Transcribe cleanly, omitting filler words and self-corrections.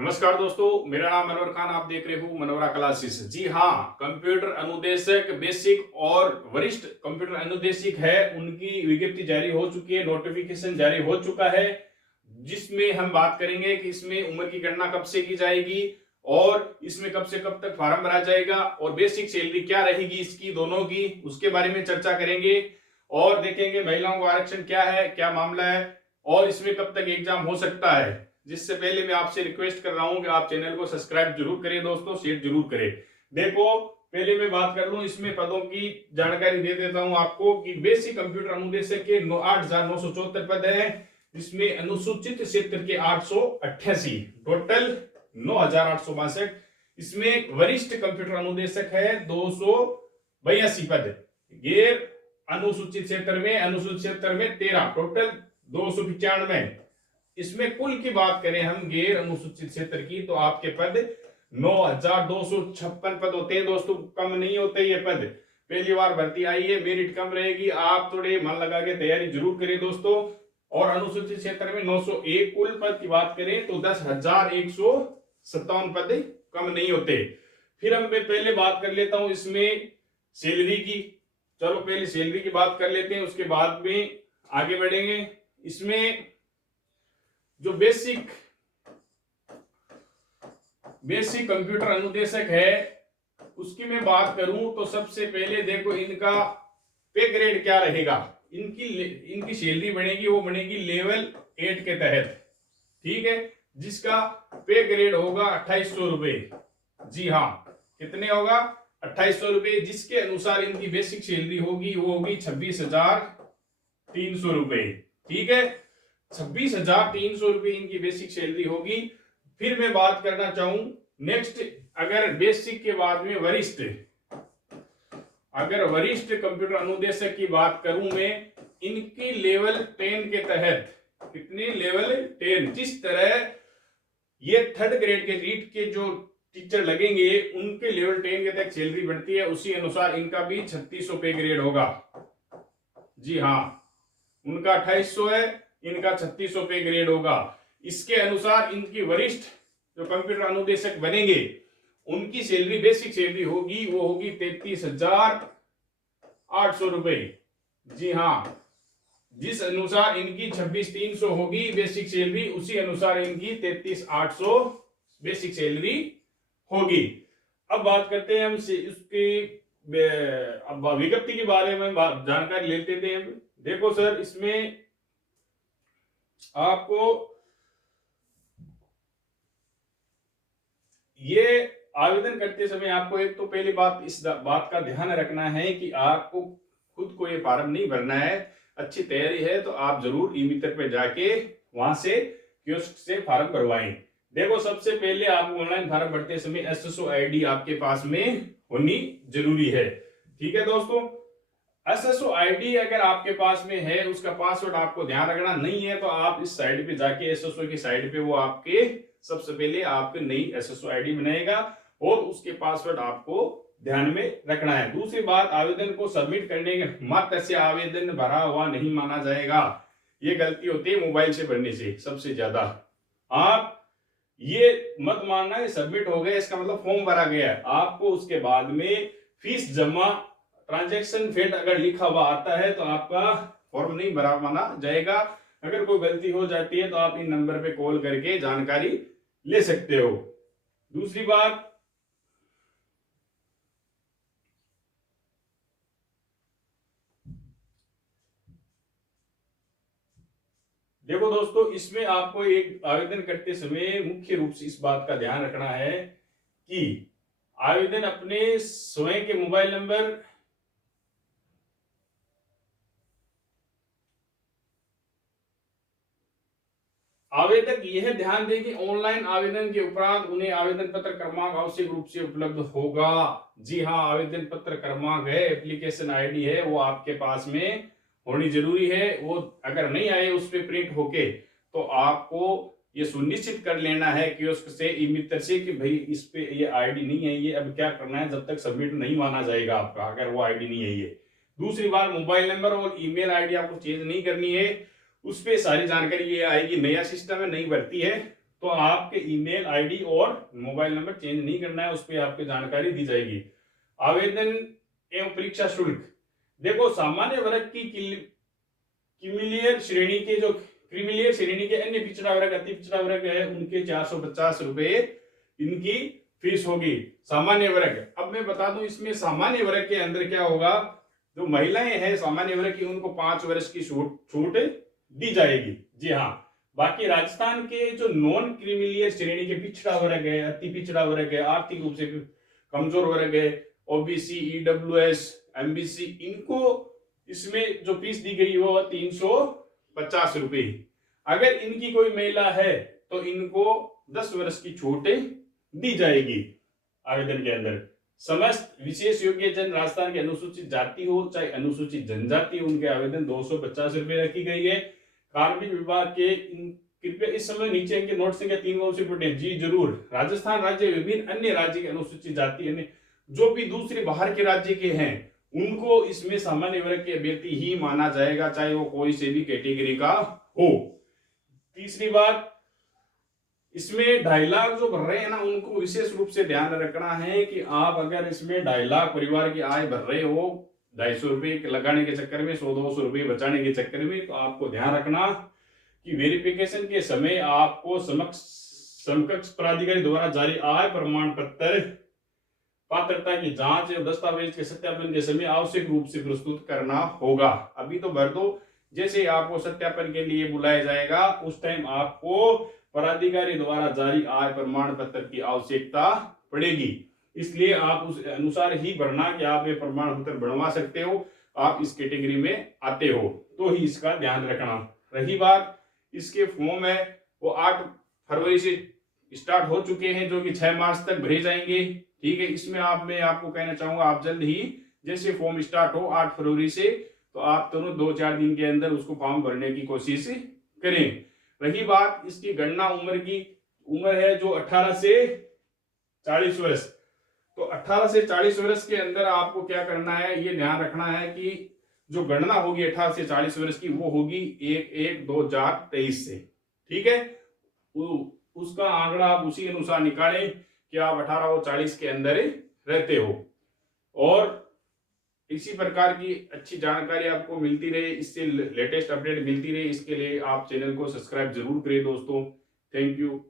नमस्कार दोस्तों, मेरा नाम मनोहर खान। आप देख रहे हो मनोहरा क्लासेस। जी हाँ, कंप्यूटर अनुदेशक बेसिक और वरिष्ठ कंप्यूटर अनुदेशक है, उनकी विज्ञप्ति जारी हो चुकी है, नोटिफिकेशन जारी हो चुका है, जिसमें हम बात करेंगे कि इसमें उम्र की गणना कब से की जाएगी और इसमें कब से कब तक फॉर्म भरा जाएगा और बेसिक सैलरी क्या रहेगी इसकी दोनों की, उसके बारे में चर्चा करेंगे और देखेंगे महिलाओं का आरक्षण क्या है, क्या मामला है और इसमें कब तक एग्जाम हो सकता है। जिससे पहले मैं आपसे रिक्वेस्ट कर रहा हूं कि आप चैनल को सब्सक्राइब जरूर करें दोस्तों, शेयर जरूर करें। देखो, पहले मैं बात कर लूं, इसमें पदों की जानकारी दे देता हूं आपको कि बेसिक कंप्यूटर अनुदेशक के 8,974 पद है, जिसमें अनुसूचित क्षेत्र के 888, टोटल 9,862। इसमें वरिष्ठ कंप्यूटर अनुदेशक है 282 पद, गैर अनुसूचित क्षेत्र में 13, टोटल 295। इसमें कुल की बात करें हम गैर अनुसूचित क्षेत्र की, तो आपके पद 9,256 पद होते हैं दोस्तों, कम नहीं होते ये पद। पहली बार भर्ती आई है, मेरिट कम रहेगी, आप थोड़े मन लगा के तैयारी जरूर करें दोस्तों। और अनुसूचित क्षेत्र में 901 कुल पद की बात करें तो 10,157 पद कम नहीं होते। फिर हम पहले बात कर लेता हूं इसमें सैलरी की। चलो पहले सैलरी की बात कर लेते हैं, उसके बाद में आगे बढ़ेंगे। इसमें जो बेसिक कंप्यूटर अनुदेशक है उसकी मैं बात करूं तो सबसे पहले देखो इनका पे ग्रेड क्या रहेगा। इनकी सैलरी बनेगी, वो बनेगी लेवल 8 के तहत, ठीक है, जिसका पे ग्रेड होगा 2800 रुपए। जी हाँ, कितने होगा? 2800 रुपए, जिसके अनुसार इनकी बेसिक सैलरी होगी वो होगी 26,300 रुपए, ठीक है। 26,300 रुपए इनकी बेसिक सैलरी होगी। फिर मैं बात करना चाहूं नेक्स्ट, अगर बेसिक के बाद में वरिष्ठ कंप्यूटर अनुदेशक की बात करूं मैं, इनकी लेवल 10 के तहत, कितनी लेवल 10, जिस तरह ये थर्ड ग्रेड के रीट के जो टीचर लगेंगे उनके लेवल 10 के तक सैलरी बढ़ती है, उसी अनुसार इनका भी 3600 पे ग्रेड होगा। जी हाँ, उनका 2800 है, इनका 3600 पे ग्रेड होगा। इसके अनुसार इनकी वरिष्ठ जो कंप्यूटर अनुदेशक बनेंगे उनकी सैलरी, बेसिक सैलरी होगी वो होगी 33,800 रुपए। जी हाँ, जिस अनुसार इनकी 26,300 होगी बेसिक सैलरी, उसी अनुसार इनकी 33,800 बेसिक सैलरी होगी। अब बात करते हैं हम इसकी अब विज्ञप्ति के बारे में जानकारी लेते हैं। देखो सर, इसमें आपको ये आवेदन करते समय आपको एक तो पहली बात इस बात का ध्यान रखना है कि आपको खुद को ये फॉर्म नहीं भरना है। अच्छी तैयारी है तो आप जरूर ई मित्र पे जाके वहां से कियोस्क से फॉर्म भरवाएं। देखो, सबसे पहले आप ऑनलाइन फॉर्म भरते समय एसएसओ आईडी आपके पास में होनी जरूरी है, ठीक है दोस्तों। एसएसओ आईडी अगर आपके पास में है, उसका पासवर्ड आपको ध्यान रखना, नहीं है तो आप इस साइड पे जाके एसएसओ की साइड पे वो आपके सबसे पहले आपकी नई एसएसओ आईडी बनाएगा और उसके पासवर्ड आपको ध्यान में रखना है। दूसरी बात, आवेदन को सबमिट करने के मात्र से आवेदन भरा हुआ नहीं माना जाएगा। ये गलती होती है मोबाइल से भरने से सबसे ज्यादा। आप ये मत मानना है सबमिट हो गया इसका मतलब फॉर्म भरा गया है। आपको उसके बाद में फीस जमा, ट्रांजैक्शन फेड अगर लिखा हुआ आता है तो आपका फॉर्म नहीं भरा माना जाएगा। अगर कोई गलती हो जाती है तो आप इन नंबर पे कॉल करके जानकारी ले सकते हो। दूसरी बात, देखो दोस्तों, इसमें आपको एक आवेदन करते समय मुख्य रूप से इस बात का ध्यान रखना है कि आवेदन अपने स्वयं के मोबाइल नंबर, आवेदक यह ध्यान दें कि ऑनलाइन आवेदन के उपरांत उन्हें आवेदन पत्र क्रमांक आवश्यक रूप से उपलब्ध होगा। जी हाँ, आवेदन पत्र क्रमांक है, एप्लीकेशन आईडी है, वो आपके पास में होनी जरूरी है। वो अगर नहीं आए उस पर प्रिंट होके तो आपको ये सुनिश्चित कर लेना है कियोस्क से, ई मित्र से, कि भाई इस पे ये आईडी नहीं है, ये अब क्या करना है, जब तक सबमिट नहीं माना जाएगा आपका अगर वो आईडी नहीं है ये। दूसरी बात, मोबाइल नंबर और ईमेल आईडी आपको चेंज नहीं करनी है, उस पर सारी जानकारी ये आएगी। नया सिस्टम है, नई भर्ती है, तो आपके ईमेल आईडी और मोबाइल नंबर चेंज नहीं करना है, उस पर आपकी जानकारी दी जाएगी। आवेदन एवं परीक्षा शुल्क, देखो सामान्य वर्ग की क्रीमिलियर श्रेणी के जो क्रीमिलियर श्रेणी के अन्य पिछड़ा वर्ग अति पिछड़ा वर्ग है उनके 450 रुपए इनकी फीस होगी। सामान्य वर्ग, अब मैं बता दूं इसमें सामान्य वर्ग के अंदर क्या होगा, जो महिलाएं हैं सामान्य वर्ग की उनको 5 वर्ष की छूट दी जाएगी। जी हाँ, बाकी राजस्थान के जो नॉन क्रीमिलियर श्रेणी के पिछड़ा वर्ग है, अति पिछड़ा वर्ग है, आर्थिक रूप से कमजोर वर्ग है, ओबीसी, ईडब्ल्यूएस, एमबीसी, इनको इसमें जो फीस दी गई वो 350 रुपए। अगर इनकी कोई महिला है तो इनको 10 वर्ष की छूट दी जाएगी आवेदन के अंदर। समस्त विशेष योग्य जन राजस्थान के अनुसूचित जाति हो चाहे अनुसूचित जनजाति हो, उनके आवेदन 250 रुपए रखी गई है। कार्मिक विभाग के कृपया इस समय नीचे के नोट संख्या 3 से पढ़ें। जी जरूर, राजस्थान राज्य विभिन्न अन्य राज्य के अनुसूचित जाति अन्य जो भी दूसरे बाहर के राज्य के हैं उनको इसमें सामान्य वर्ग के अभ्यर्थी ही माना जाएगा, चाहे वो कोई से भी कैटेगरी का हो। तीसरी बात, इसमें 2.5 लाख जो भर रहे हैं ना उनको विशेष रूप से ध्यान रखना है कि आप अगर इसमें 2.5 लाख परिवार की आय भर रहे हो 250 रुपए लगाने के चक्कर में 100-200 रुपए बचाने के चक्कर में, तो आपको ध्यान रखना कि वेरिफिकेशन के समय आपको समकक्ष प्राधिकारी द्वारा जारी आय प्रमाण पत्र पात्रता की जांच एवं दस्तावेज के सत्यापन के समय आवश्यक रूप से प्रस्तुत करना होगा। अभी तो भर दो, जैसे आपको सत्यापन के लिए बुलाया जाएगा उस टाइम आपको पदाधिकारी द्वारा जारी आय प्रमाण पत्र की आवश्यकता पड़ेगी, इसलिए आप उस अनुसार ही भरना कि आप ये प्रमाण पत्र बनवा सकते हो, आप इस कैटेगरी में आते हो, तो ही इसका ध्यान रखना। रही बात इसके फॉर्म है वो 8 फरवरी से स्टार्ट हो चुके हैं जो कि 6 मार्च तक भरे जाएंगे। ठीक है, इसमें मैं आपको कहना चाहूंगा आप जल्द ही जैसे फॉर्म स्टार्ट हो 8 फरवरी से, तो आप दोनों 2-4 दिन के अंदर उसको फॉर्म भरने की कोशिश करें। रही बात इसकी गणना उम्र की, उम्र है जो 18 से 40 वर्ष, तो 18 से 40 वर्ष के अंदर आपको क्या करना है, ये ध्यान रखना है कि जो गणना होगी 18 से 40 वर्ष की वो होगी 1/1/2023 से। ठीक है, उसका आंकड़ा आप उसी अनुसार निकालें कि आप 18 और 40 के अंदर रहते हो। और इसी प्रकार की अच्छी जानकारी आपको मिलती रहे, इससे लेटेस्ट अपडेट मिलती रहे, इसके लिए आप चैनल को सब्सक्राइब जरूर करें दोस्तों। Thank you.